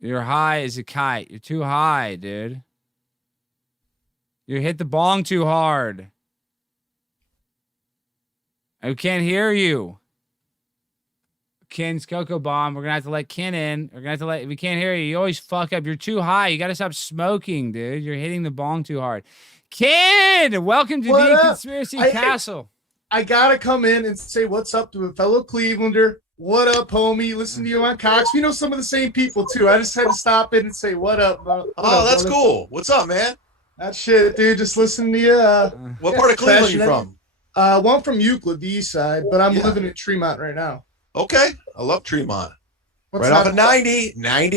You're high as a kite. You're too high, dude. You hit the bong too hard. I can't hear you. Ken's Cocoa Bomb. We're gonna have to let Ken in. We can't hear you. You always fuck up. You're too high. You gotta stop smoking, dude. You're hitting the bong too hard. Ken, welcome to the Conspiracy Castle. I gotta come in and say what's up to a fellow Clevelander. What up, homie? Listen to you on Cox. We know some of the same people too. I just had to stop in and say what up. That's cool. What's up, man? That shit, dude. Just listen to you. What part of Cleveland are you from? Well, I'm from Euclid, the east side, but I'm living in Tremont right now. Okay. I love Tremont. Right off of 90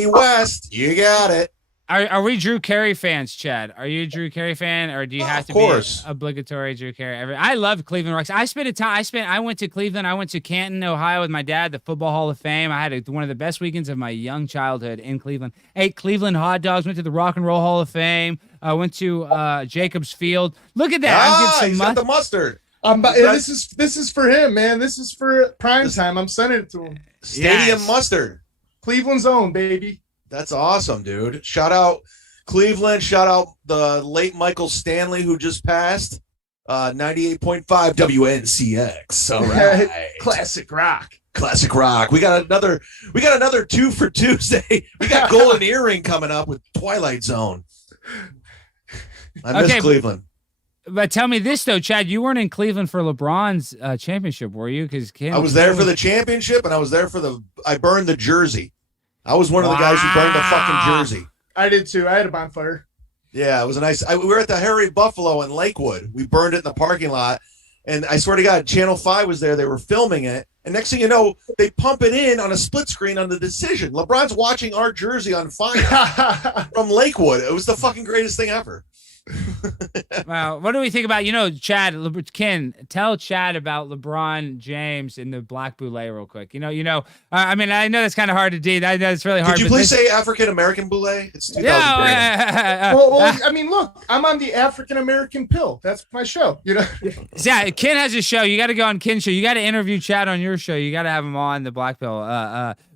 West. You got it. Are we Drew Carey fans, Chad? Are you a Drew Carey fan, or do you have to be obligatory Drew Carey? I love Cleveland Rocks. I went to Cleveland. I went to Canton, Ohio with my dad, the Football Hall of Fame. I had one of the best weekends of my young childhood in Cleveland. Ate Cleveland hot dogs. Went to the Rock and Roll Hall of Fame. I went to Jacobs Field. Look at that! He's got the mustard. This is for him, man. This is for prime time. I'm sending it to him. Stadium mustard. Cleveland's own, baby. That's awesome, dude. Shout out Cleveland. Shout out the late Michael Stanley, who just passed. 98.5 WNCX. All right. Classic rock. Classic rock. We got another 2 for Tuesday. We got Golden Earring coming up with Twilight Zone. I miss Cleveland. But tell me this though, Chad, you weren't in Cleveland for LeBron's championship, were you? Because I was there for the championship, and I was there for I burned the jersey. I was one of the guys who burned the fucking jersey. I did too. I had a bonfire. Yeah, it was a nice. We were at the Harry Buffalo in Lakewood. We burned it in the parking lot, and I swear to God, Channel 5 was there. They were filming it, and next thing you know, they pump it in on a split screen on the decision. LeBron's watching our jersey on fire from Lakewood. It was the fucking greatest thing ever. Wow, what do we think about, Chad, Ken, tell Chad about LeBron James and the black boule real quick. I mean, I know that's kind of hard to do. I know it's really hard. Could you please say African-American boule? It's 2000. Well, I mean, look, I'm on the African-American pill. That's my show, Yeah, Ken has a show. You got to go on Ken's show. You got to interview Chad on your show. You got to have him on the black pill.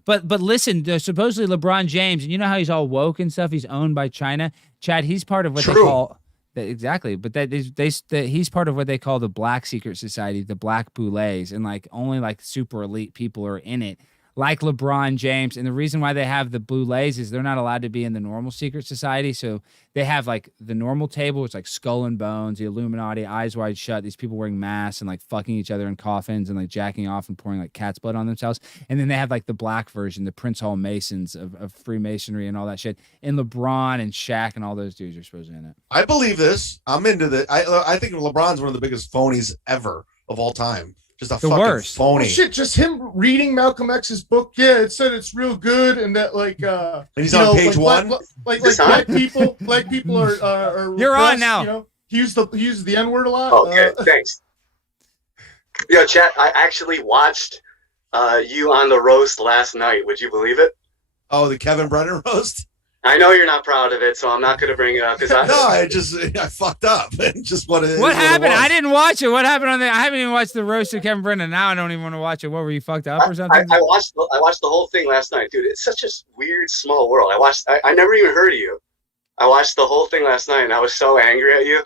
But listen, supposedly LeBron James, and you know how he's all woke and stuff. He's owned by China. Chad, he's part of what they call exactly, but he's part of what they call the Black Secret Society, the Black Boulets, and only super elite people are in it, like LeBron James. And the reason why they have the Boulets is they're not allowed to be in the normal secret society. So they have the normal table, it's Skull and Bones, the Illuminati, Eyes Wide Shut, these people wearing masks and fucking each other in coffins and jacking off and pouring cat's blood on themselves. And then they have the black version, the Prince Hall Masons of Freemasonry and all that shit. And LeBron and Shaq and all those dudes are supposed to be in it. I believe this. I'm into this. I think LeBron's one of the biggest phonies ever of all time. Just the fucking worst. Phony. Oh, shit, just him reading Malcolm X's book. Yeah, it said it's real good, and that and he's on page 1. Black people are. You're on now. He used the N-word a lot. Okay, thanks. Yo, chat. I actually watched you on the roast last night. Would you believe it? Oh, the Kevin Brennan roast. I know you're not proud of it, so I'm not going to bring it up. I fucked up. Just what it is. What happened? I didn't watch it. What happened I haven't even watched the roast of Kevin Brennan. Now I don't even want to watch it. What, were you fucked up or something? I watched the whole thing last night, dude. It's such a weird, small world. I never even heard of you. I watched the whole thing last night, and I was so angry at you.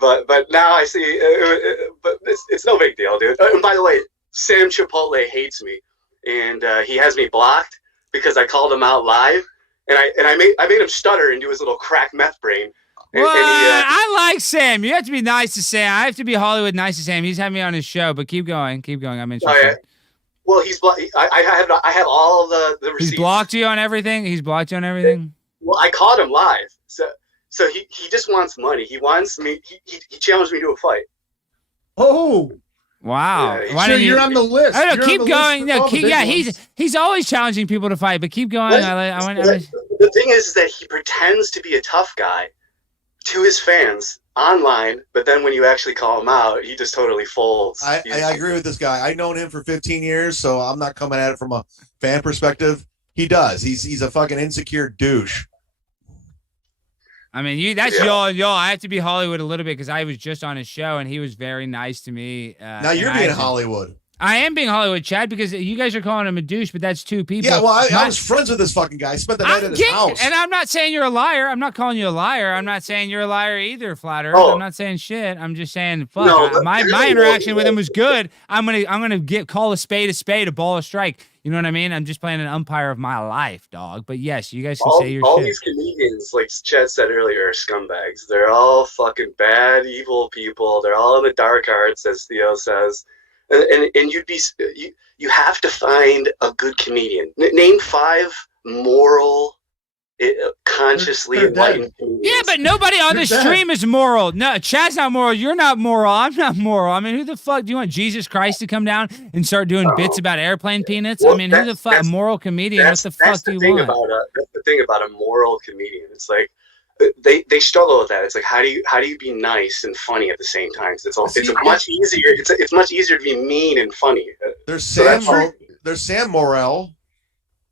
But now I see. But it's no big deal, dude. And by the way, Sam Chipotle hates me, and he has me blocked because I called him out live. And I made him stutter and do his little crack meth brain. I like Sam. You have to be nice to Sam. I have to be Hollywood nice to Sam. He's had me on his show, but keep going. I'm interested. Oh, yeah. Well, I have all the receipts. He's blocked you on everything. Well, I caught him live, so he just wants money. He wants me. He challenged me to a fight. Oh. Wow! Yeah, you're on the list. I know, keep going. No, he's always challenging people to fight, but keep going. The thing is that he pretends to be a tough guy to his fans online, but then when you actually call him out, he just totally folds. I agree with this guy. I've known him for 15 years, so I'm not coming at it from a fan perspective. He does. He's a fucking insecure douche. I mean, y'all. I have to be Hollywood a little bit because I was just on his show and he was very nice to me. Now you're being Hollywood. I am being Hollywood, Chad, because you guys are calling him a douche, but that's two people. Yeah, well, I was friends with this fucking guy. I spent the night at his house. And I'm not saying you're a liar. I'm not calling you a liar. I'm not saying you're a liar either, Flat Earth. I'm not saying shit. I'm just saying, fuck. My interaction with him was good. I'm gonna call a spade, a ball, a strike. You know what I mean? I'm just playing an umpire of my life, dog. But yes, you guys can say your shit. All these comedians, like Chad said earlier, are scumbags. They're all fucking bad, evil people. They're all in the dark arts, as Theo says. And you have to find a good comedian. Name 5 moral, consciously enlightened comedians. Yeah, but nobody on this stream is moral. No, Chad's not moral. You're not moral. I'm not moral. I mean, who the fuck do you want Jesus Christ to come down and start doing bits about airplane peanuts? Well, I mean, who the fuck moral comedian? What the fuck do you want? That's the thing about a moral comedian. It's like they struggle with that. It's like how do you be nice and funny at the same time? It's much easier. It's much easier to be mean and funny. There's Sam Morrell.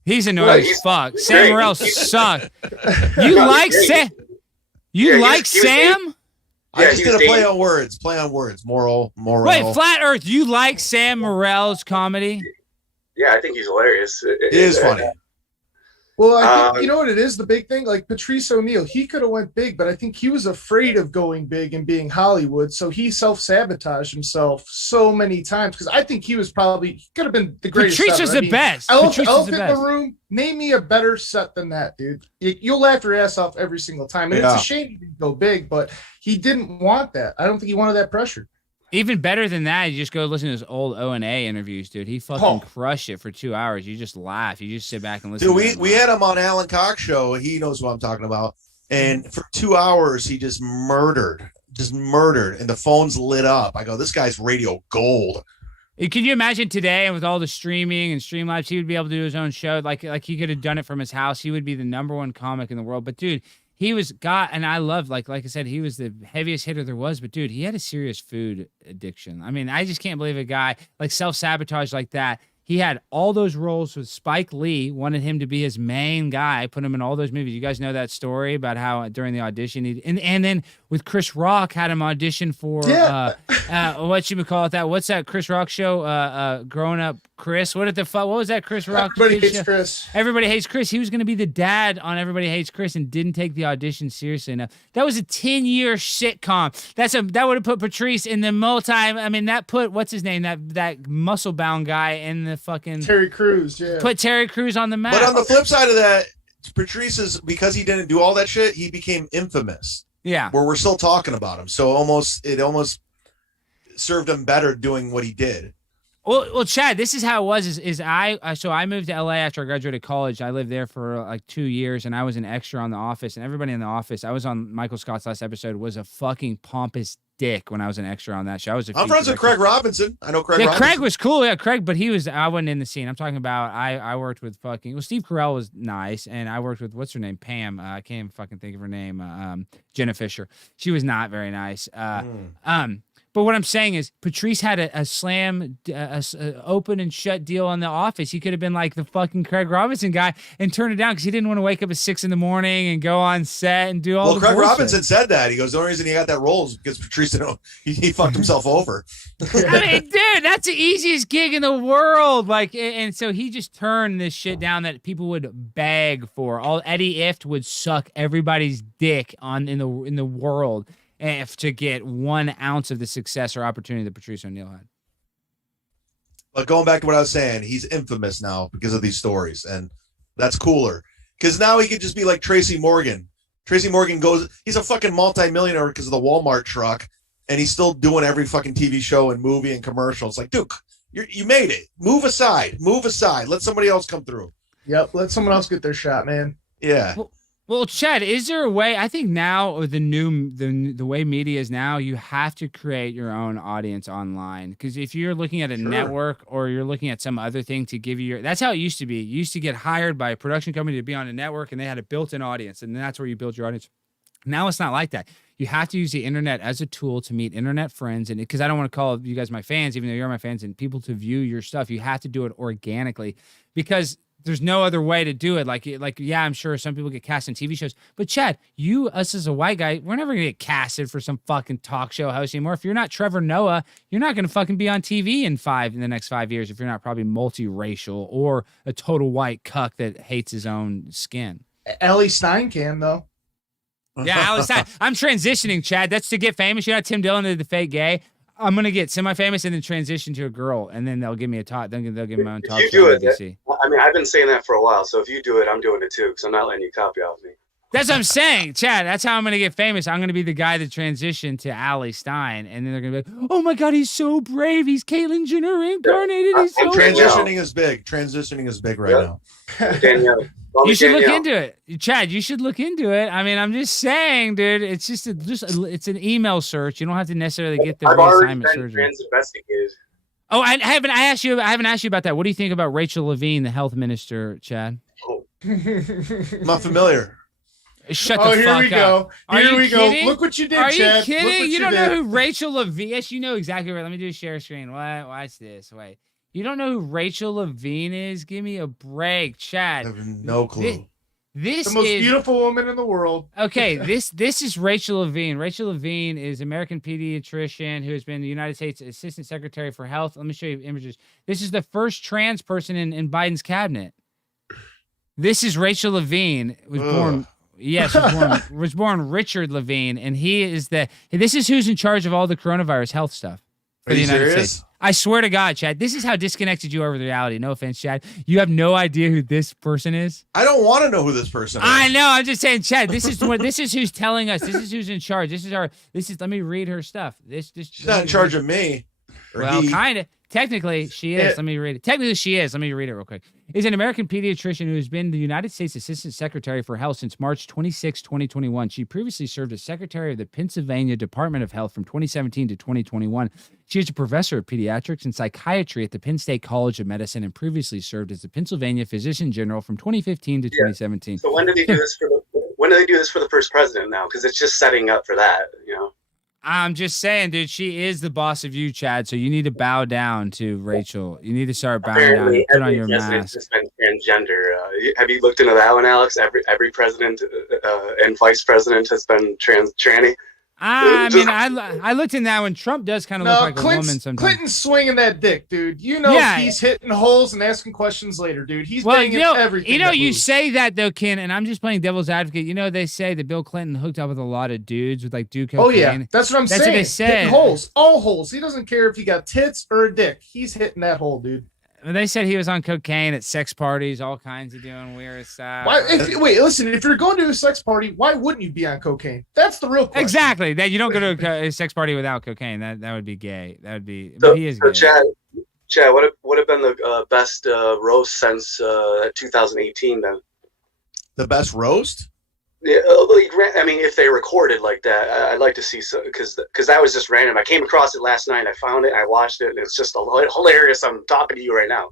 He's annoying as fuck. Sam Morrell sucks. You like Sam? Sam? I just did a play on words. Moral. Wait, Flat Earth. You like Sam Morrell's comedy? Yeah, I think he's hilarious. It is funny. Well, I think, you know what it is, the big thing? Like Patrice O'Neal, he could have went big, but I think he was afraid of going big and being Hollywood, so he self-sabotaged himself so many times, because I think he could have been the greatest. Patrice is the best. Elephant in the Room, name me a better set than that, dude. You'll laugh your ass off every single time, and it's a shame he didn't go big, but he didn't want that. I don't think he wanted that pressure. Even better than that, you just go listen to his old O&A interviews, dude. He fucking crushed it for 2 hours. You just laugh. You just sit back and listen. Dude, we had him on Alan Cox show. He knows what I'm talking about. And for 2 hours, he just murdered. And the phones lit up. I go, this guy's radio gold. Can you imagine today, and with all the streaming and Streamlabs, he would be able to do his own show. Like he could have done it from his house. He would be the #1 comic in the world. But dude, and I love, like I said, he was the heaviest hitter there was, but dude, he had a serious food addiction. I mean, I just can't believe a guy like self-sabotage like that. He had all those roles with Spike Lee, wanted him to be his main guy, put him in all those movies. You guys know that story about how during the audition, and then with Chris Rock had him audition for, what's that Chris Rock show, Growing Up Chris? What was that Chris Rock Everybody Hates show? Chris. Everybody Hates Chris. He was going to be the dad on Everybody Hates Chris and didn't take the audition seriously enough. That was a 10-year sitcom. That would have put Patrice in the that put, what's his name, that muscle-bound guy in the fucking Terry Crews, yeah. Put Terry Crews on the map. But on the flip side of that, Patrice because he didn't do all that shit, he became infamous. Yeah. Where we're still talking about him. So it almost served him better doing what he did. Well, Chad, this is how it was. I moved to LA after I graduated college. I lived there for like 2 years, and I was an extra on The Office. And everybody in The Office, I was on Michael Scott's last episode, was a fucking pompous dick when I was an extra on that show. I'm friends with Craig Robinson. I know Craig Robinson. Craig was cool. Yeah, Craig, but I wasn't in the scene. I'm talking about I worked with Steve Carell was nice, and I worked with, what's her name? Pam. I can't even fucking think of her name. Jenna Fisher. She was not very nice. But what I'm saying is Patrice had a open and shut deal on The Office. He could have been like the fucking Craig Robinson guy and turn it down because he didn't want to wake up at 6 a.m. and go on set and do all the Craig bullshit. Robinson said that. He goes, the only reason he got that role is because Patrice didn't, he fucked himself over. I mean, dude, that's the easiest gig in the world. Like, and so he just turned this shit down that people would beg for. Eddie Ift would suck everybody's dick in the world to get 1 ounce of the success or opportunity that Patrice O'Neal had. But going back to what I was saying, he's infamous now because of these stories, and that's cooler. Because now he could just be like Tracy Morgan. Tracy Morgan he's a fucking multimillionaire because of the Walmart truck, and he's still doing every fucking TV show and movie and commercial. It's like, dude, you made it. Move aside. Let somebody else come through. Yep, let someone else get their shot, man. Yeah. Well, Chad, is there a way? I think now with the way media is now, you have to create your own audience online. Because if you're looking at a network or you're looking at some other thing to give you that's how it used to be. You used to get hired by a production company to be on a network, and they had a built-in audience, and that's where you build your audience. Now it's not like that. You have to use the internet as a tool to meet internet friends, and because I don't want to call you guys my fans, even though you're my fans, and people to view your stuff. You have to do it organically because there's no other way to do it. Like, yeah, I'm sure some people get cast in TV shows, but Chad, us as a white guy, we're never gonna get casted for some fucking talk show host anymore. If you're not Trevor Noah, you're not gonna fucking be on TV in the next 5 years if you're not probably multiracial or a total white cuck that hates his own skin. Ellie Stein can though. Yeah, Alex, I'm transitioning, Chad. That's to get famous. You know, Tim Dillon did the fake gay. I'm gonna get semi-famous and then transition to a girl, and then they'll give me a talk. They'll give me my own talk show. You do it. I mean, I've been saying that for a while. So if you do it, I'm doing it too, because I'm not letting you copy off me. That's what I'm saying, Chad. That's how I'm gonna get famous. I'm gonna be the guy that transitioned to Allie Stein, and then they're gonna be like, "Oh my God, he's so brave. He's Caitlyn Jenner reincarnated. He's so transitioning is big. Transitioning is big right now. Danielle. You should look into it, Chad. You should look into it. I mean, I'm just saying, dude. It's it's an email search. You don't have to necessarily get the reassignment surgery. Investigated. Oh, I haven't asked you about that. What do you think about Rachel Levine, the health minister, Chad? I'm not familiar. Shut the fuck up. Here we go. Here we go. Look what you did, Chad. Are you kidding? You don't know who Rachel Levine? Yes, you know exactly right. Let me do a share screen. Watch this. Wait. You don't know who Rachel Levine is? Give me a break, Chad. I have no clue. This the most beautiful woman in the world. Okay, this is Rachel Levine. Rachel Levine is an American pediatrician who has been the United States Assistant Secretary for Health. Let me show you images. This is the first trans person in Biden's cabinet. This is Rachel Levine. Was born Richard Levine, and this is who's in charge of all the coronavirus health stuff for the United States. I swear to God, Chad, this is how disconnected you are with reality. No offense, Chad. You have no idea who this person is. I don't want to know who this person is. I know. I'm just saying, Chad. This is who's telling us. This is who's in charge. Let me read her stuff. She's not in charge of me. Well, kind of. Technically, she is. Let me read it. Technically, she is. Let me read it real quick. Is an American pediatrician who has been the United States Assistant Secretary for Health since March 26, 2021. She previously served as Secretary of the Pennsylvania Department of Health from 2017 to 2021. She is a professor of pediatrics and psychiatry at the Penn State College of Medicine and previously served as the Pennsylvania Physician General from 2015 to 2017. So when did they do this for the first president now? Because it's just setting up for that, you know. I'm just saying, dude, she is the boss of you, Chad. So you need to bow down to Rachel. You need to start bowing down and put on your mask. Has been transgender. Have you looked into that one, Alex? Every president and vice president has been tranny. I mean, I looked in that one. Trump does kind of look like a woman sometimes. Clinton's swinging that dick, dude. You know, he's hitting holes and asking questions later, dude. He's banging everything. You know, you say that though, Ken, and I'm just playing devil's advocate. You know, they say that Bill Clinton hooked up with a lot of dudes with like do cocaine. Oh yeah, that's what I'm saying. That's what they said. Hitting holes, all holes. He doesn't care if you got tits or a dick. He's hitting that hole, dude. They said he was on cocaine at sex parties, all kinds of doing weird stuff. Wait, listen. If you're going to a sex party, why wouldn't you be on cocaine? That's the real question. Exactly. That you don't go to a sex party without cocaine. That would be gay. That would be. So, he is gay. Chad, what would have been the best roast since 2018? Then the best roast. Yeah, I mean, if they recorded like that, I'd like to see so because that was just random. I came across it last night. I found it. I watched it, and it's just hilarious. I'm talking to you right now.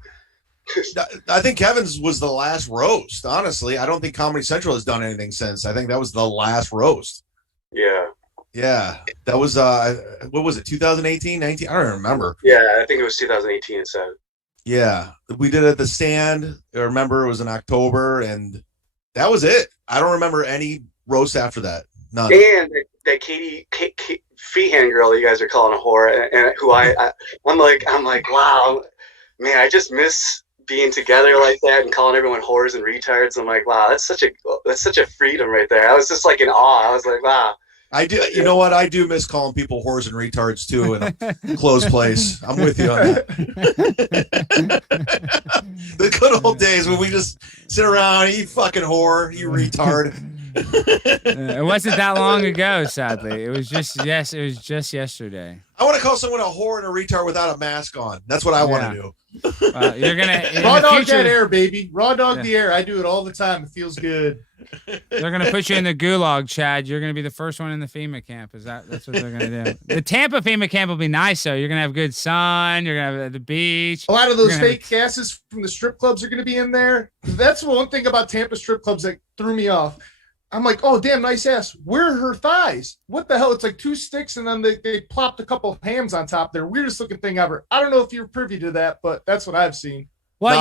I think Kevin's was the last roast. Honestly, I don't think Comedy Central has done anything since. I think that was the last roast. Yeah, that was what was it? 2018, 19? I don't remember. Yeah, I think it was 2018. It said. Yeah, we did it at the Stand. I remember it was in October, and that was it. I don't remember any roast after that. None. And that Katie Feehan girl you guys are calling a whore, and who I'm like, wow, man, I just miss being together like that and calling everyone whores and retards. I'm like, wow, that's such a freedom right there. I was just like in awe. I was like, wow. I do. You know what? I do miss calling people whores and retards too in a closed place. I'm with you on that. The good old days when we just sit around, you fucking whore, you retard. It wasn't that long ago, sadly. It was just yesterday. I want to call someone a whore and a retard without a mask on. That's what I want to do. You're gonna raw dog that air, baby. Raw dog the air. I do it all the time. It feels good. They're gonna put you in the gulag, Chad. You're gonna be the first one in the FEMA camp. That's what they're gonna do. The Tampa FEMA camp will be nice, though. You're gonna have good sun. You're gonna have the beach. A lot of those fake gases from the strip clubs are gonna be in there. That's one thing about Tampa strip clubs that threw me off. I'm like, oh, damn, nice ass. Where are her thighs? What the hell? It's like 2 sticks, and then they plopped a couple of hams on top there. Weirdest looking thing ever. I don't know if you're privy to that, but that's what I've seen. Well,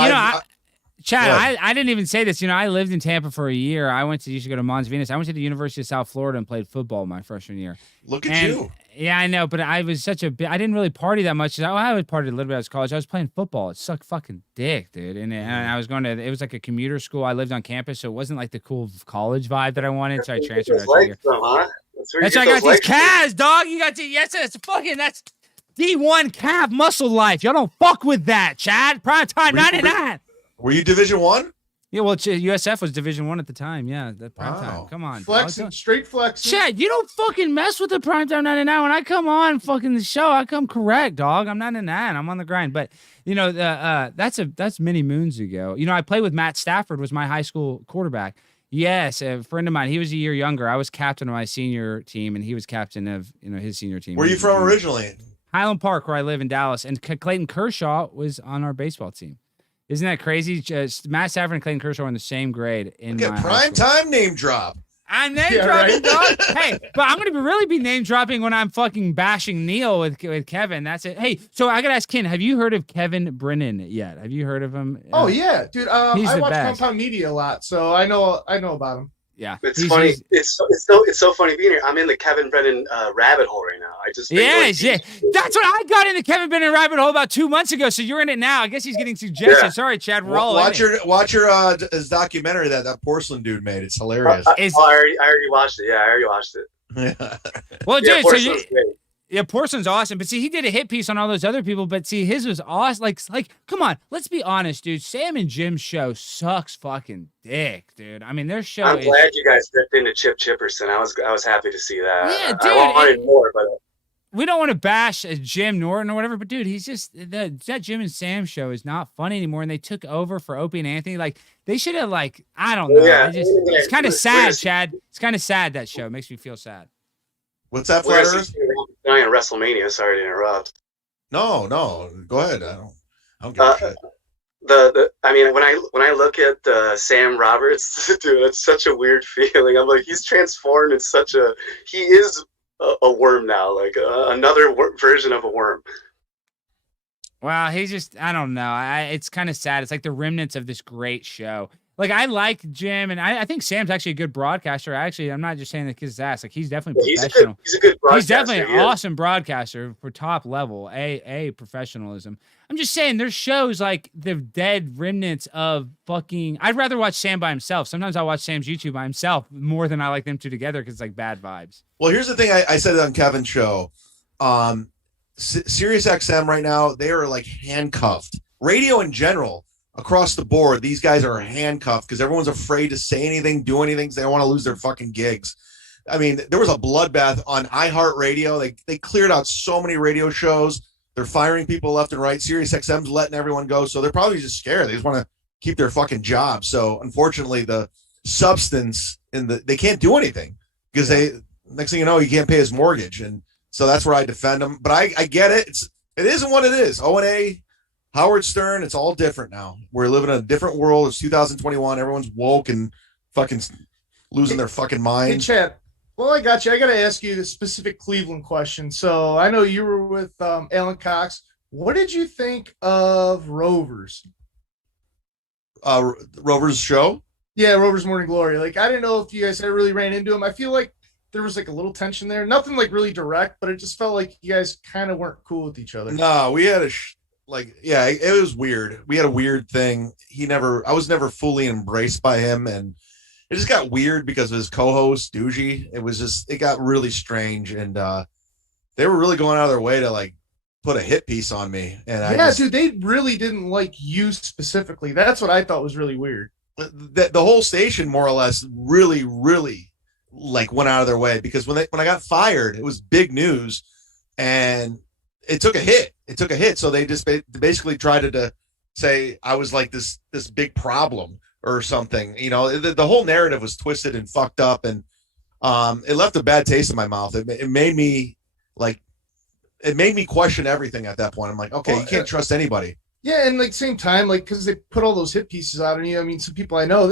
Chad, Yeah. I didn't even say this. You know, I lived in Tampa for a year. I used to go to Mons Venus. I went to the University of South Florida and played football my freshman year. Look at And you. yeah, I know, but I was such a I didn't really party that much. I would party a little bit as college. I was playing football. It sucked fucking dick, dude. And I was going to. It was like a commuter school. I lived on campus, so it wasn't like the cool college vibe that I wanted. So I transferred out here. That's why I got these calves, dog. You got that's D1 calf muscle life. Y'all don't fuck with that, Chad. Prime time 99. Were you Division One? Yeah, well, USF was Division 1 at the time. Yeah, the prime time. Come on, flexing, straight flexing. Chad, you don't fucking mess with the prime time 99. When I come on fucking the show, I come correct, dog. I'm 99. I'm on the grind. But you know, that's many moons ago. You know, I played with Matt Stafford. Was my high school quarterback. Yes, a friend of mine. He was a year younger. I was captain of my senior team, and he was captain of his senior team. Where are you from originally? Highland Park, where I live in Dallas. And Clayton Kershaw was on our baseball team. Isn't that crazy? Just Matt Stafford and Clayton Kershaw are in the same grade. Get prime time name drop. I'm name dropping, dog. Hey, but I'm gonna really be name dropping when I'm fucking bashing Neil with Kevin. That's it. Hey, so I gotta ask Ken, have you heard of Kevin Brennan yet? Have you heard of him? Oh yeah, dude. I watch Compound Media a lot, so I know about him. Yeah, it's funny. It's so funny being here. I'm in the Kevin Brennan rabbit hole right now. I just that's what I got in the Kevin Brennan rabbit hole about 2 months ago. So you're in it now. I guess he's getting suggestions. Yeah. Sorry, Chad. We're all watch your his documentary that Porsalin dude made. It's hilarious. I already watched it. Yeah, I already watched it. Well, dude, yeah, Porsalin's awesome. But see, he did a hit piece on all those other people. But see, his was awesome. Like, come on, let's be honest, dude. Sam and Jim's show sucks fucking dick, dude. I mean, their show. I'm glad you guys dipped into Chip Chipperson. I was happy to see that. Yeah, dude. I wanted more, but we don't want to bash Jim Norton or whatever. But dude, he's just that Jim and Sam show is not fun anymore. And they took over for Opie and Anthony. Like they should have I don't know. Yeah, it's kind of sad, Chad. It's kind of sad that show. It makes me feel sad. What's that, Flat Earth? On WrestleMania. Sorry to interrupt. No, go ahead. I don't give a shit. I mean, when I look at Sam Roberts, dude, it's such a weird feeling. I'm like, he's transformed in he is a worm now, like another version of a worm. Well, he just, I don't know. It's kind of sad. It's like the remnants of this great show. Like, I like Jim, and I think Sam's actually a good broadcaster. Actually, I'm not just saying that because his ass. Like, he's definitely professional. He's a good broadcaster. He's definitely an awesome broadcaster for top level, A professionalism. I'm just saying, there's shows like the dead remnants of fucking. I'd rather watch Sam by himself. Sometimes I'll watch Sam's YouTube by himself more than I like them two together because it's like bad vibes. Well, here's the thing I said it on Kevin's show. Sirius XM right now, they are like handcuffed. Radio in general. Across the board, these guys are handcuffed because everyone's afraid to say anything, do anything, because they don't want to lose their fucking gigs. I mean, there was a bloodbath on iHeartRadio. They cleared out so many radio shows. They're firing people left and right. Sirius XM's letting everyone go, so they're probably just scared. They just want to keep their fucking job. So unfortunately, the substance they can't do anything because next thing you know, you can't pay his mortgage, and so that's where I defend them. But I get it. It isn't what it is. O&A. Howard Stern, it's all different now. We're living in a different world. It's 2021. Everyone's woke and fucking losing their fucking minds. Hey, Chad. Well, I got you. I got to ask you the specific Cleveland question. So I know you were with Alan Cox. What did you think of Rovers? Rovers show? Yeah, Rovers Morning Glory. Like, I didn't know if you guys ever really ran into him. I feel like there was like a little tension there. Nothing like really direct, but it just felt like you guys kind of weren't cool with each other. No, we had it was weird. We had a weird thing. I was never fully embraced by him, and it just got weird because of his co-host Doogie. It got really strange, and they were really going out of their way to like put a hit piece on me. And dude, they really didn't like you specifically. That's what I thought was really weird. The whole station, more or less, really, really like went out of their way because when I got fired, it was big news, and it took a hit. So they just basically tried to say I was like this big problem or something. You know, the whole narrative was twisted and fucked up, and it left a bad taste in my mouth. It made me question everything at that point. I'm like, okay, you can't trust anybody. Yeah, and like same time, like because they put all those hit pieces out on you. I mean, some people I know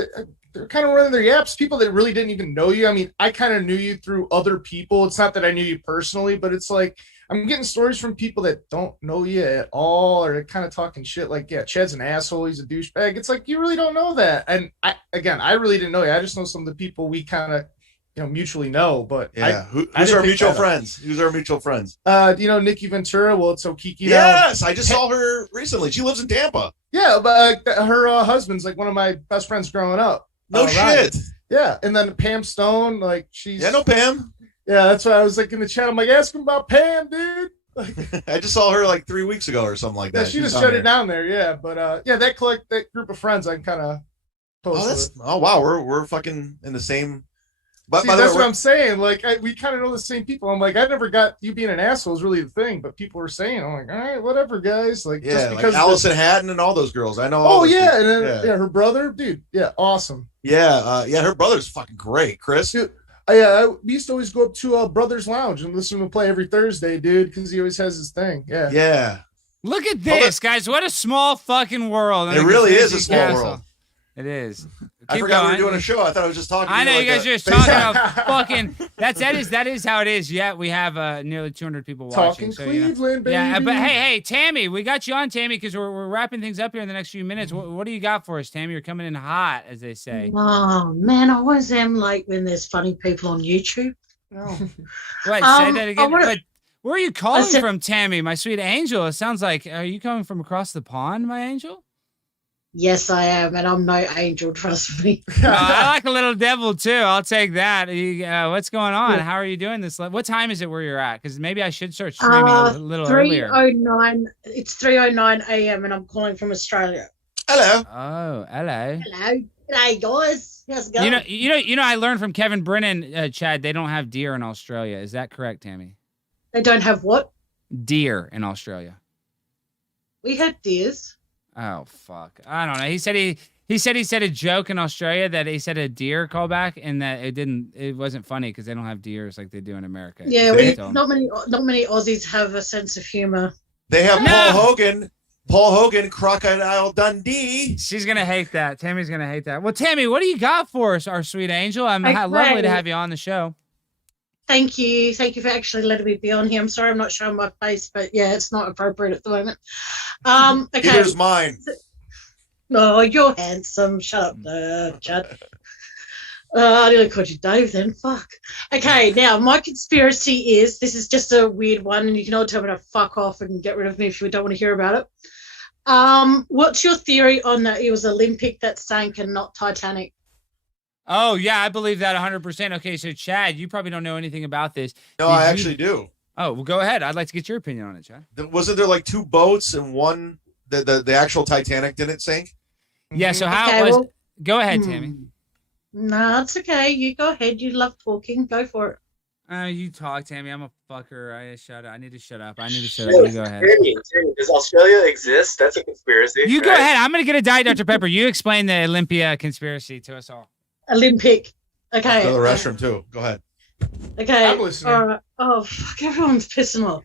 they're kind of running their yaps. People that really didn't even know you. I mean, I kind of knew you through other people. It's not that I knew you personally, but it's like I'm getting stories from people that don't know you at all, or kind of talking shit like, yeah, Chad's an asshole, he's a douchebag. It's like, you really don't know that. And I really didn't know you. I just know some of the people we kind of, mutually know. But yeah, who's our mutual friends? Who's our mutual friends? Nikki Ventura. Well, it's Okiki. Yes, I just saw her recently. She lives in Tampa. Yeah, but her husband's like one of my best friends growing up. No shit. Yeah, and then Pam Stone, like she's no Pam. Yeah, that's why I was like in the chat. I'm like, ask him about Pam, dude. Like, I just saw her like 3 weeks ago or something like that. Yeah, she just shut it down there. Yeah, but that group of friends, I can kind of post. Oh wow, we're fucking in the same. But see, that's what I'm saying. Like, we kind of know the same people. I'm like, I never got you being an asshole is really the thing, but people were saying, I'm like, all right, whatever, guys. Like, yeah, just because like Allison Hatton and all those girls. I know. Oh yeah, and then, her brother, dude. Yeah, awesome. Yeah, her brother's fucking great, Chris. Dude, we used to always go up to Brothers Lounge and listen to him play every Thursday, dude, because he always has his thing. Yeah. Yeah. Look at this, guys. What a small fucking world. It really is a small world. It is. I forgot we were doing a show. I thought I was just talking. I know you guys are just talking about fucking. That is how it is. Yeah, we have nearly 200 people watching. Talking Cleveland, baby. Yeah, but hey, Tammy, we got you on, Tammy, because we're wrapping things up here in the next few minutes. What do you got for us, Tammy? You're coming in hot, as they say. Oh man, I always am like when there's funny people on YouTube. Oh. Wait, say that again. But where are you calling from, Tammy, my sweet angel? It sounds like, are you coming from across the pond, my angel? Yes, I am, and I'm no angel, trust me. I like a little devil too. I'll take that. What's going on? How are you doing this? What time is it where you're at? Because maybe I should start streaming a little earlier. 3:09. It's 3:09 a.m. and I'm calling from Australia. Hello. Oh, hello. Hello. G'day, guys. How's it going? You know. I learned from Kevin Brennan, Chad. They don't have deer in Australia. Is that correct, Tammy? They don't have what? Deer in Australia. We had deers. Oh fuck! I don't know. He said he said a joke in Australia that he said a deer callback and that it wasn't funny because they don't have deers like they do in America. Yeah, not many Aussies have a sense of humor. They have Paul Hogan, Crocodile Dundee. She's gonna hate that. Tammy's gonna hate that. Well, Tammy, what do you got for us, our sweet angel? Lovely to have you on the show. Thank you for actually letting me be on here. I'm sorry I'm not showing my face, but yeah, it's not appropriate at the moment. Okay. Here's mine. Oh, you're handsome. Shut up, Chad. I nearly called you Dave then. Fuck. Okay, now my conspiracy is, this is just a weird one, and you can all tell me to fuck off and get rid of me if you don't want to hear about it. What's your theory on that it was Olympic that sank and not Titanic? Oh, yeah, I believe that 100%. Okay, so Chad, you probably don't know anything about this. No, I actually do. Oh, well, go ahead. I'd like to get your opinion on it, Chad. Wasn't there like two boats and one, the actual Titanic didn't sink? Yeah, so how it was... Well, go ahead, Tammy. No, it's okay. You go ahead. You love talking. Go for it. You talk, Tammy. I'm a fucker. I need to shut up. You go ahead. Tammy, does Australia exist? That's a conspiracy. You go ahead. I'm going to get a Diet Dr. Pepper. You explain the Olympia conspiracy to us all. Olympic. Okay. I'll go to the restroom too. Go ahead. Okay. I'm listening. All right. Oh, fuck. Everyone's pissing off.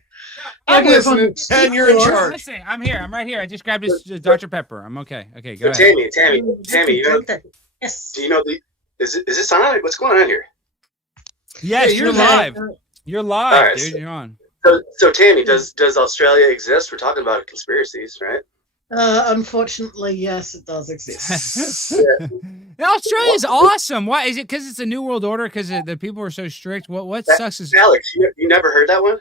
I'm listening. And you're in charge. Listen, I'm here. I'm right here. I just grabbed this Dr. Pepper. I'm okay. Okay, go ahead. Tammy, you know, yes. do you know is this on? What's going on here? Yes, you're live. You're live, all right, dude. You're on. So Tammy, does Australia exist? We're talking about conspiracies, right? Unfortunately, yes, it does exist. Australia's awesome. Why is it? Because it's a new world order? Because the people are so strict? What sucks is Alex. You never heard that one?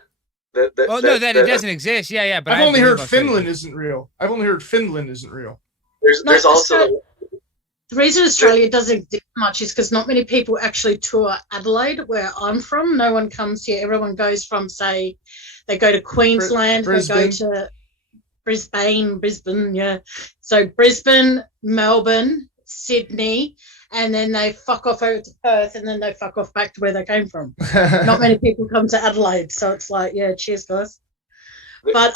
That it doesn't exist. Yeah. But I've only heard Finland isn't real. There's also the reason Australia doesn't exist much is because not many people actually tour Adelaide, where I'm from. No one comes here. Everyone goes from, say, they go to Queensland, they go to Brisbane, yeah. So Brisbane, Melbourne, Sydney, and then they fuck off over to Perth, and then they fuck off back to where they came from. Not many people come to Adelaide, so it's like, yeah, cheers, guys. But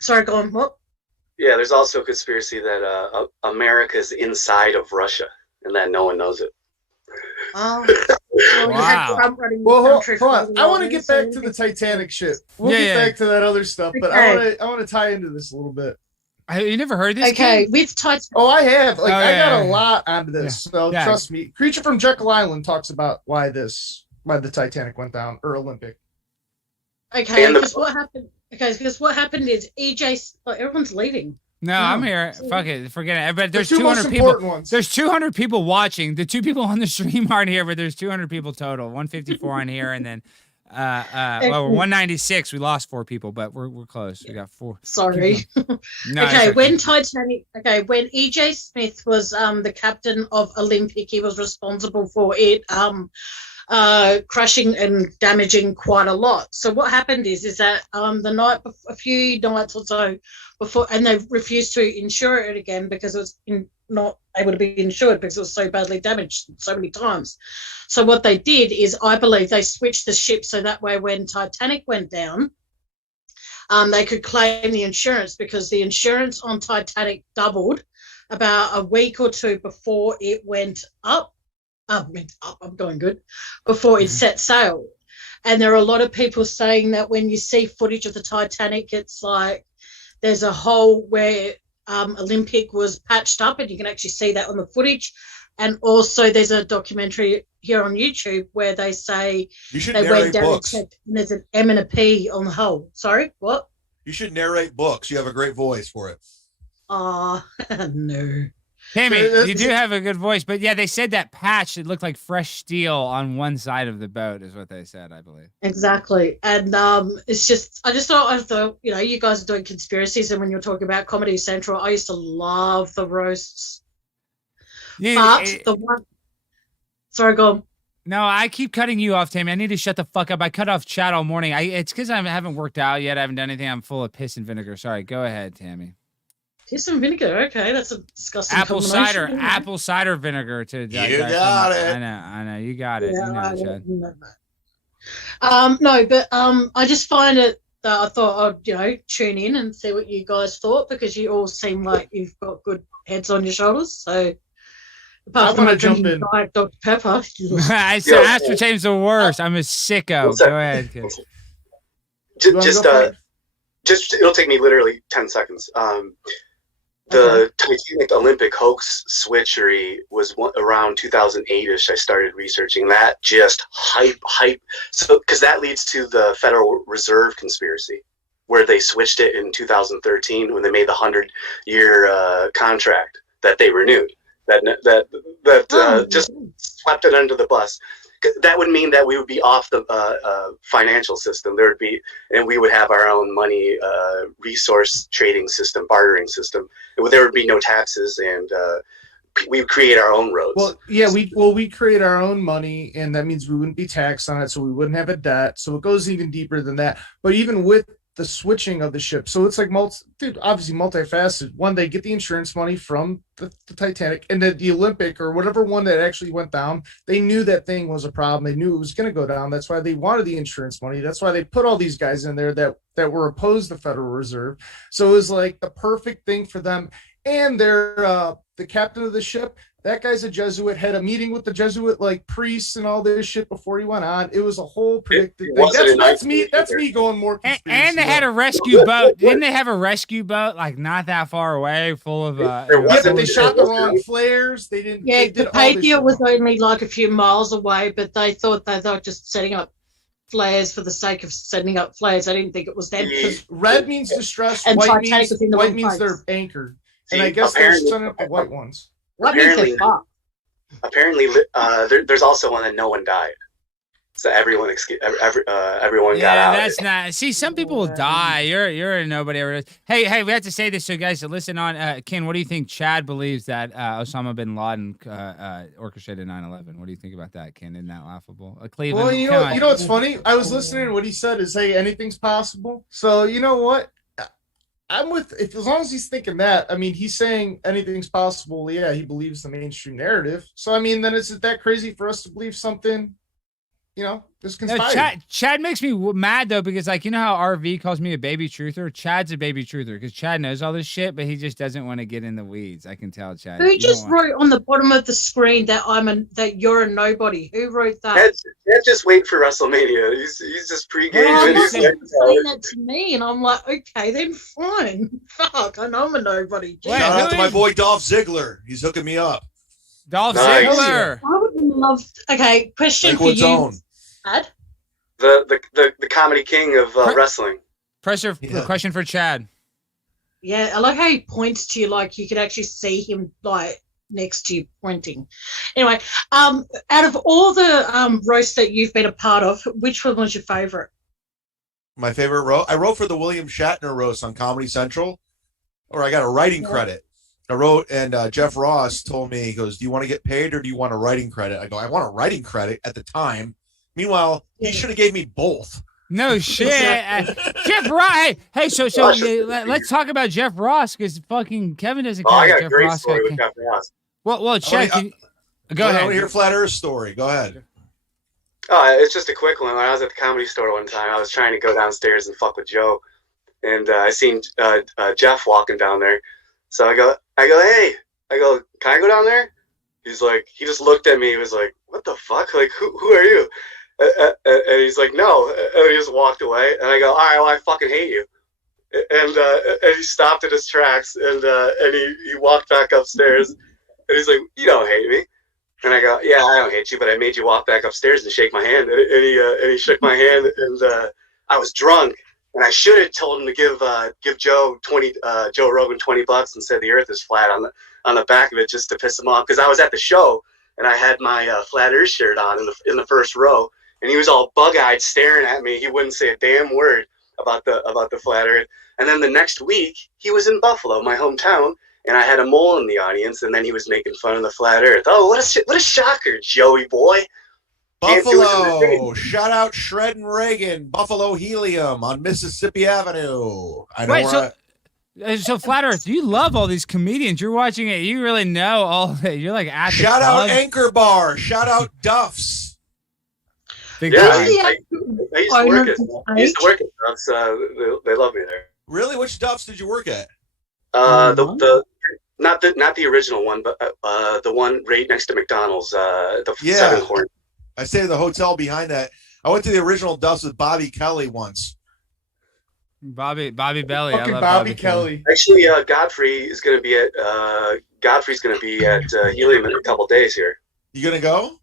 sorry, go on. What? Yeah, there's also a conspiracy that America's inside of Russia, and that no one knows it. Oh, wow. Well, hold on. I want to get back to the Titanic shit. We'll get back to that other stuff, but I want to tie into this a little bit. You never heard this? Okay, with Titanic. Oh, I have. I got a lot onto this. So trust me. Creature from Jekyll Island talks about why the Titanic went down, or Olympic. Okay, because what happened? Okay, because what happened is EJ. Like, everyone's leaving. No, I'm here. Fuck it, forget it. But there's the 200 people. Ones. There's 200 people watching. The 2 people on the stream aren't here, but there's 200 people total. 154 on here, and then we're 196. We lost 4 people, but we're close. We got 4. Sorry. No, okay, when Titanic. Okay, when EJ Smith was the captain of Olympic, he was responsible for it crashing and damaging quite a lot. So what happened is that the night, a few nights or so before, and they refused to insure it again because it was not able to be insured because it was so badly damaged so many times. So what they did is, I believe, they switched the ship so that way when Titanic went down, they could claim the insurance, because the insurance on Titanic doubled about a week or 2 before it went up. I'm going good. Before it set sail. And there are a lot of people saying that when you see footage of the Titanic, it's like there's a hole where Olympic was patched up, and you can actually see that on the footage. And also there's a documentary here on YouTube where they say they went down and checked, and there's an M and a P on the hull. Sorry, what? You should narrate books. You have a great voice for it. No. Tammy, you do have a good voice, but yeah, they said that patch, it looked like fresh steel on one side of the boat, is what they said, I believe. Exactly. And it's just, I thought, you know, you guys are doing conspiracies, and when you're talking about Comedy Central, I used to love the roasts. Yeah, sorry, go on. No, I keep cutting you off, Tammy. I need to shut the fuck up. I cut off chat all morning. It's because I haven't worked out yet. I haven't done anything. I'm full of piss and vinegar. Sorry, go ahead, Tammy. Piss and vinegar. Okay, that's a disgusting apple cider vinegar to. You got it. I know. You got it. Yeah, you know, Chad. No, but I just find it that I thought I'd tune in and see what you guys thought, because you all seem like you've got good heads on your shoulders. So apart from drinking Diet Dr. Pepper, I said aspartame's the worst. I'm a sicko. Go ahead, kid. Just it'll take me literally 10 seconds. The Titanic Olympic hoax switchery was around 2008-ish. I started researching that. Just hype. So, because that leads to the Federal Reserve conspiracy, where they switched it in 2013 when they made the 100-year contract that they renewed. That just swept it under the bus. That would mean that we would be off the financial system. And we would have our own money resource trading system, bartering system. There would be no taxes, and we would create our own roads. Well, yeah, we create our own money, and that means we wouldn't be taxed on it, so we wouldn't have a debt. So it goes even deeper than that. But even with the switching of the ship, so it's like obviously multifaceted. One, they get the insurance money from the Titanic, and the Olympic or whatever one that actually went down, they knew that thing was a problem. They knew it was going to go down. That's why they wanted the insurance money. That's why they put all these guys in there that were opposed to the Federal Reserve. So it was like the perfect thing for them. And they're the captain of the ship. That guy's a Jesuit, had a meeting with the Jesuit priests and all this shit before he went on. It was a whole predicted thing. That's me going more conspiracy. And they had a rescue boat. Didn't they have a rescue boat not that far away, full of but they shot the wrong flares. They didn't. Yeah, the Patriot was only a few miles away, but they thought they were just setting up flares for the sake of setting up flares. I didn't think it was them. Because red means distress, and white means they're anchored. And I guess they're setting up the white ones. Apparently, there's also one that no one died, so everyone got out. That's not. See, some people will die. You're a nobody. Hey, we have to say this, so guys, listen on. Ken, what do you think? Chad believes that Osama bin Laden orchestrated 9/11. What do you think about that, Ken? Isn't that laughable? Cleveland. Well, you know what's funny? I was listening to what he said. Is hey, anything's possible. So you know what? I'm as long as he's thinking that. I mean, he's saying anything's possible. Yeah, he believes the mainstream narrative. So I mean, then is it that crazy for us to believe something? This conspiracy. Chad makes me mad though, because how RV calls me a baby truther. Chad's a baby truther because Chad knows all this shit, but he just doesn't want to get in the weeds. I can tell, Chad. Who just wrote on the bottom of the screen that you're a nobody? Who wrote that? Just wait for WrestleMania. He's just pre-game. He's saying that to me, and I'm like, okay, then fine. Fuck, I know I'm a nobody. Shout out to my boy Dolph Ziggler. He's hooking me up. Dolph Ziggler. I would love. Okay, question for you. The the comedy king of wrestling. Pressure question for Chad. Yeah, I like how he points to you like you could actually see him like next to you pointing. Anyway, out of all the roasts that you've been a part of, which one was your favorite? My favorite roast? I wrote for the William Shatner roast on Comedy Central, or I got a writing credit. I wrote, and Jeff Ross told me, he goes, "Do you want to get paid or do you want a writing credit?" I go, "I want a writing credit at the time." Meanwhile, he should have gave me both. No shit. Jeff Ross. Hey, so let's talk about Jeff Ross because fucking Kevin doesn't care. I got Jeff a great Ross story with Jeff Ross. Well, Chad, go ahead. I want to hear Flat Earth's story. Go ahead. It's just a quick one. When I was at the Comedy Store one time, I was trying to go downstairs and fuck with Joe, and I seen Jeff walking down there. So I go, hey, can I go down there? He's like, he just looked at me. He was like, what the fuck? Like, who are you? And he's like, no. And he just walked away. And I go, all right, well, I fucking hate you. And he stopped in his tracks and he walked back upstairs. And he's like, you don't hate me. And I go, yeah, I don't hate you, but I made you walk back upstairs and shake my hand. And he shook my hand, and I was drunk. And I should have told him to give Joe Rogan $20 and said the Earth is flat on the back of it just to piss him off, because I was at the show and I had my Flat Earth shirt on in the first row, and he was all bug-eyed staring at me. He wouldn't say a damn word about the Flat Earth. And then the next week he was in Buffalo, my hometown, and I had a mole in the audience, and then he was making fun of the Flat Earth. Oh, what a shocker, Joey boy. Buffalo, shout out Shred and Reagan, Buffalo Helium on Mississippi Avenue. I know. Wait, so Flat Earth, you love all these comedians. You're watching it. You really know all of it. You're like at the shout out Anchor Bar. Shout out Duff's. Big yeah, time. I used to work at Duff's. They love me there. Really? Which Duff's did you work at? Not the original one, but the one right next to McDonald's. The Seven Horn. I stayed at the hotel behind that. I went to the original Duff's with Bobby Kelly once. Bobby Belly. Fucking I love Bobby Kelly. Actually, Godfrey's going to be at Helium in a couple days here. You gonna go?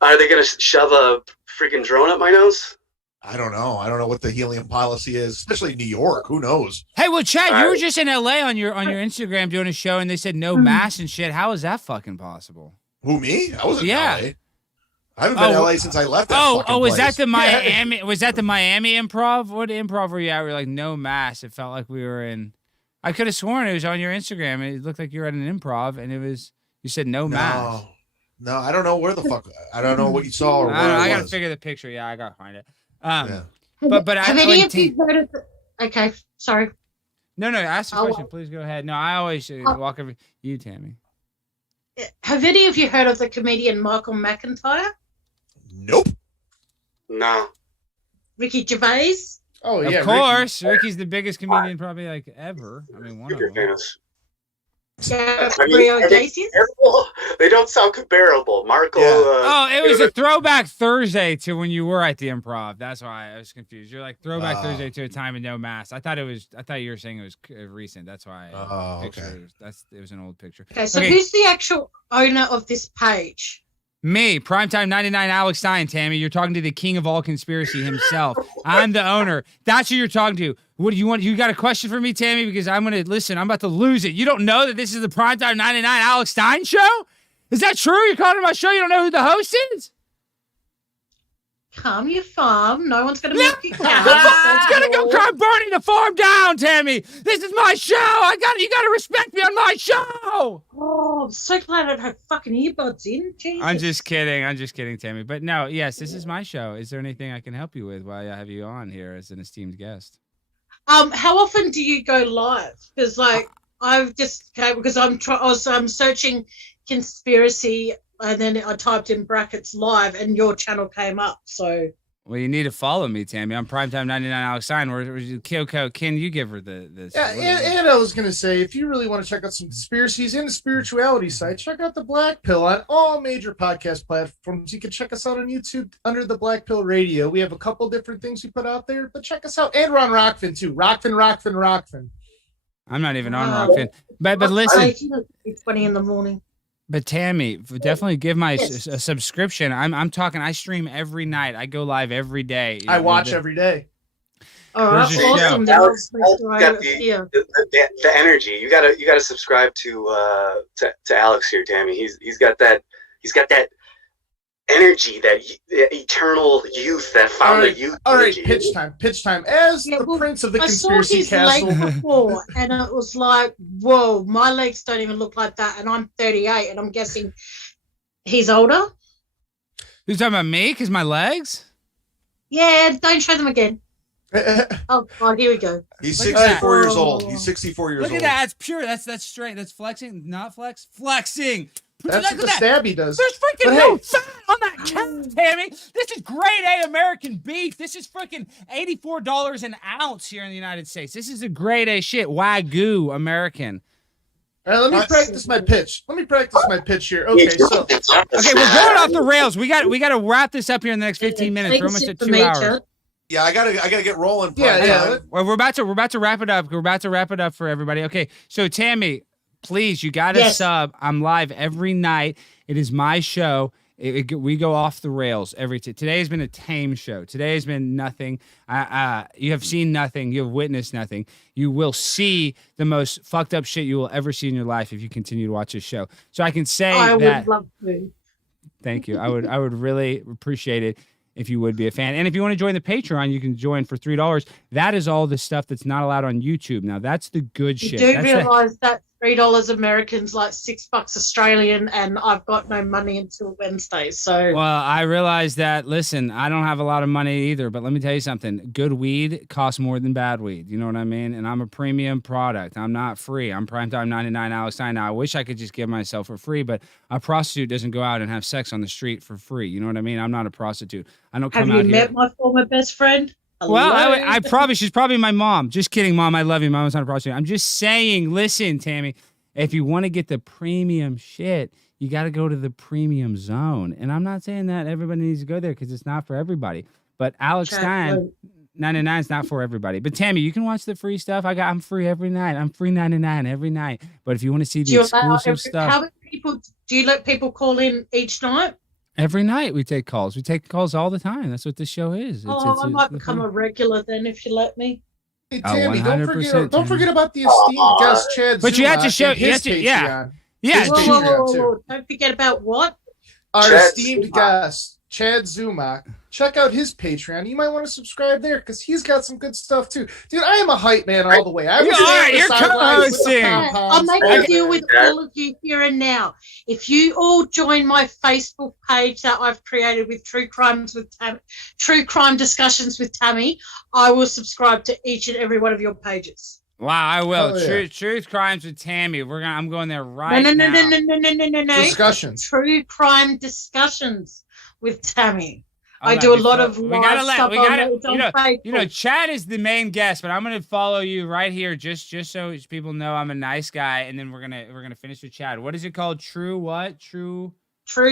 Are they going to shove a freaking drone up my nose? I don't know. I don't know what the helium policy is, especially New York. Who knows? Hey, well, Chad, you were just in LA on your Instagram doing a show, and they said no mask and shit. How is that fucking possible? Who, me? I wasn't in LA. I haven't been in LA since I left that fucking place. Was that the Miami? Was that the Miami Improv? What improv were you at? We were like no mask. It felt like we were in. I could have sworn it was on your Instagram. It looked like you were at an improv, and you said no mask. No, I don't know where the fuck. I don't know what you saw. Or I gotta figure the picture. Yeah, I gotta find it. But have any of you heard of? Okay, sorry. No. Ask the question. Please go ahead. No, I always walk over you, Tammy. Have any of you heard of the comedian Michael McIntyre? Nope. No. Ricky Gervais? Oh yeah, of course. Ricky's the biggest comedian probably like ever. I mean, one of them. They don't sound comparable. Marco. Yeah. It was a throwback Thursday to when you were at the Improv. That's why I was confused. You're like throwback Thursday to a time with no mask. I thought you were saying it was recent. That's why. Okay. It was an old picture. Okay, so who's the actual owner of this page? Me, Primetime 99 Alex Stein, Tammy. You're talking to the king of all conspiracy himself. I'm the owner. That's who you're talking to. What do you want? You got a question for me, Tammy? Because I'm going to listen. I'm about to lose it. You don't know that this is the Primetime 99 Alex Stein show? Is that true? You're calling my show? You don't know who the host is? Calm your farm. No one's going to make you cry. It's going to go cry burning the farm down, Tammy. This is my show. You got to respect me on my show. Oh, I'm so glad I don't have fucking earbuds in. Jesus. I'm just kidding, Tammy. But no, yes, this is my show. Is there anything I can help you with while I have you on here as an esteemed guest? How often do you go live? Because I'm searching conspiracy, and then I typed in brackets live, and your channel came up. So, well, you need to follow me, Tammy. I'm Primetime 99 Alex Stein. Kyoko, can you give her this? Yeah, and I was gonna say, if you really want to check out some conspiracies in the spirituality side, check out the Black Pill on all major podcast platforms. You can check us out on YouTube under the Black Pill Radio. We have a couple different things we put out there, but check us out. And we're on Rockfin too. Rockfin. I'm not even on Rockfin. But listen. It's 20 in the morning. But Tammy, definitely give my Yes. a subscription. I'm talking. I stream every night. I go live every day. I watch every day. All right, There's your awesome. show. Then Alex I'll got yeah. the energy. You gotta subscribe to Alex here, Tammy. He's got that energy, that eternal youth, that founder youth. All right, energy. pitch time. As Yeah, the well, prince of the I saw conspiracy his castle. leg before, and it was like, whoa, my legs don't even look like that, and I'm 38, and I'm guessing he's older. Who's talking about me? Because my legs? Yeah, don't show them again. Oh, God, here we go. He's Look at that. 64 years old. He's 64 years Look old. at that. That's pure. That's straight. That's flexing. Not flex. Flexing. That's what the stabby does. There's freaking But no hey- fat on that cow, Tammy. This is grade A American beef. This is freaking $84 an ounce here in the United States. This is a grade A shit. Wagyu American. All right, let me practice my pitch. Here. Okay, so Okay, we're going off the rails. We got to wrap this up here in the next 15 minutes. We're almost at 2 hours. Yeah, I gotta get rolling. yeah. Well, we're about to wrap it up. We're about to wrap it up for everybody. Okay, so Tammy, please, you got to Yes. sub. I'm live every night. It is my show. We go off the rails every today has been a tame show. Today has been nothing. You have seen nothing. You have witnessed nothing. You will see the most fucked up shit you will ever see in your life if you continue to watch this show. So I can say I that. would love to. Thank you. I would really appreciate it if you would be a fan. And if you want to join the Patreon, you can join for $3. That is all the stuff that's not allowed on YouTube. Now that's the good You shit. do That's realise that $3 American's like $6 Australian, and I've got no money until Wednesday. So Well, I realize that. Listen, I don't have a lot of money either, but let me tell you something. Good weed costs more than bad weed. You know what I mean? And I'm a premium product. I'm not free. I'm primetime 99 Alex Stein. Now, I wish I could just give myself for free, but a prostitute doesn't go out and have sex on the street for free. You know what I mean? I'm not a prostitute. I don't have come you out here. met my former best friend? Well, Hello? she's probably my mom. Just kidding, Mom. I love you. Mom's not a prostitute. I'm just saying, listen, Tammy, if you want to get the premium shit, you got to go to the premium zone. And I'm not saying that everybody needs to go there because it's not for everybody. But Alex Stein, 99 is not for everybody. But Tammy, you can watch the free stuff. I'm free every night. I'm free 99 every night. But if you want to see the exclusive stuff. How many people do you let people call in each night? Every night we take calls. We take calls all the time. That's what this show is. I might become a regular then if you let me. Hey, Tammy, 100%, don't forget about the esteemed guest Chad. But you have to Zumock show- and you his have to- yeah. Patreon. Yeah. His Whoa, Patreon, whoa, whoa, too. whoa. Don't forget about what? Our Chad esteemed Zumock. guest, Chad Zumock. Check out his Patreon. You might want to subscribe there because he's got some good stuff too. Dude, I am a hype man all the way. I was You are. on the You're sidelines with the co-hosting. I'll pom-poms make all a the deal way. with all of you here and now. If you all join my Facebook page that I've created with True Crime Discussions with Tammy, I will subscribe to each and every one of your pages. Wow, I will. Oh, yeah. Truth Crimes with Tammy. I'm going there right No. now. Discussions. True Crime Discussions with Tammy. Oh, I that'd do a be lot fun. of live stuff on Facebook. You know, Chad is the main guest, but I'm gonna follow you right here, just so people know I'm a nice guy, and then we're gonna finish with Chad. What is it called? True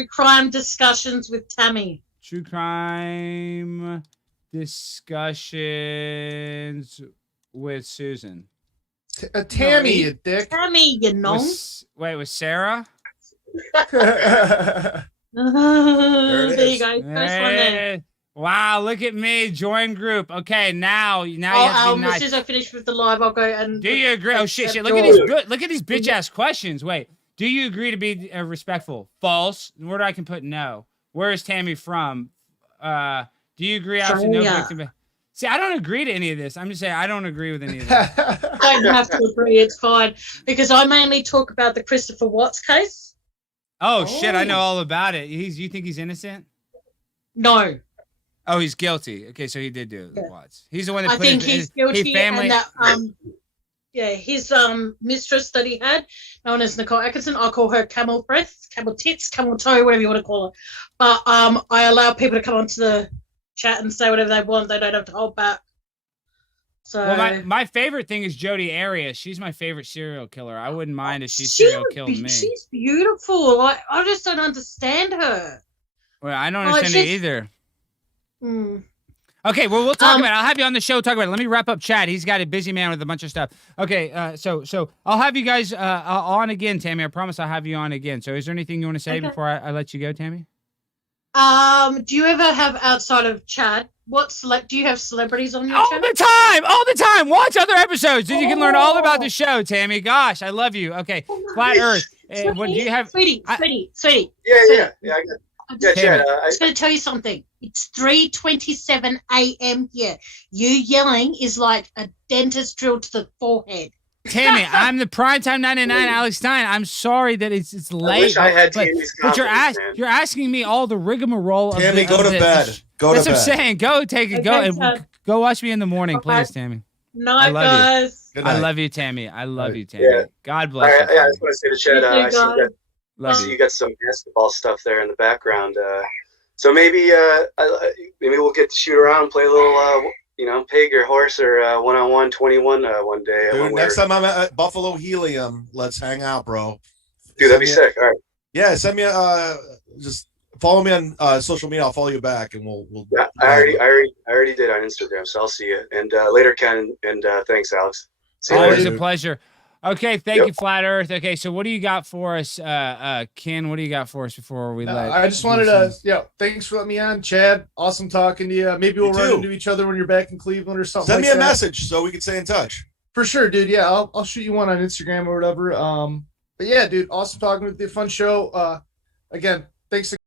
Crime Discussions with Tammy. True Crime Discussions with Susan. Tammy, you dick. Tammy, you know. With Sarah? There you go. First one there. Wow, look at me. Join group. Okay, now you have to be As nice. soon as I finish with the live, I'll go and. Do you agree? Oh shit! Look at these bitch ass questions. Wait, do you agree to be respectful? False. Where do I can put no? Where is Tammy from? Do you agree? Absolutely no victim. See, I don't agree to any of this. I'm just saying I don't agree with any of this. I don't have to agree. It's fine because I mainly talk about the Christopher Watts case. Oh shit! I know all about it. You think he's innocent? No, Oh, he's guilty. Okay, so he did do it. Yeah. Watts. He's the one that I put think his, he's his guilty, family. and that his mistress that he had, known as Nicole Atkinson. I call her Camel Breath, Camel Tits, Camel Toe, whatever you want to call her. But I allow people to come onto the chat and say whatever they want. They don't have to hold back. So Well, my favorite thing is Jodi Arias. She's my favorite serial killer. I wouldn't mind if she serial killed me. She's beautiful. I just don't understand her. Well, I don't Well, understand it she's- either. Okay, well, we'll talk about it. I'll have you on the show. Talk about it. Let me wrap up Chad. He's got a busy man with a bunch of stuff. Okay, so I'll have you guys on again, Tammy. I promise I'll have you on again. So is there anything you want to say before I let you go, Tammy? Do you ever have, outside of Chad, do you have celebrities on your all show? All the time. Watch other episodes. You can learn all about the show, Tammy. Gosh, I love you. Okay, Flat Earth. What do you have? Sweetie. Yeah. I'm Yeah, Chad. just going to tell you something. It's 3:27 a.m. here. You yelling is like a dentist drill to the forehead. Tammy, I'm the primetime 99 Alex Stein. I'm sorry that it's late. I wish I had Tammy's but confidence, you're asking me all the rigmarole. Tammy, go to bed. That's what I'm saying. Go take it. Go watch me in the morning, please, Tammy. Night, guys. I love you, Tammy. I love you, Tammy. Yeah. God bless you. I just want to say to Chad, I see you got some basketball stuff there in the background. So maybe we'll get to shoot around and play a little, pig or horse or 1-on-1 21 one day. Dude, next time I'm at Buffalo Helium, let's hang out, bro. Dude, that'd be sick. All right. Yeah, send me just follow me on social media. I'll follow you back, and we'll. Yeah, I already did on Instagram, so I'll see you. And later, Ken. And thanks, Alex. See you Always later. a pleasure. Okay, thank you, Flat Earth. Okay, so what do you got for us, Ken? What do you got for us before we let? I just wanted to, thanks for letting me on, Chad. Awesome talking to you. Maybe we'll run into each other when you're back in Cleveland or something. Send me a message so we can stay in touch. For sure, dude. Yeah, I'll shoot you one on Instagram or whatever. But yeah, dude, awesome talking with you. Fun show. Again, thanks.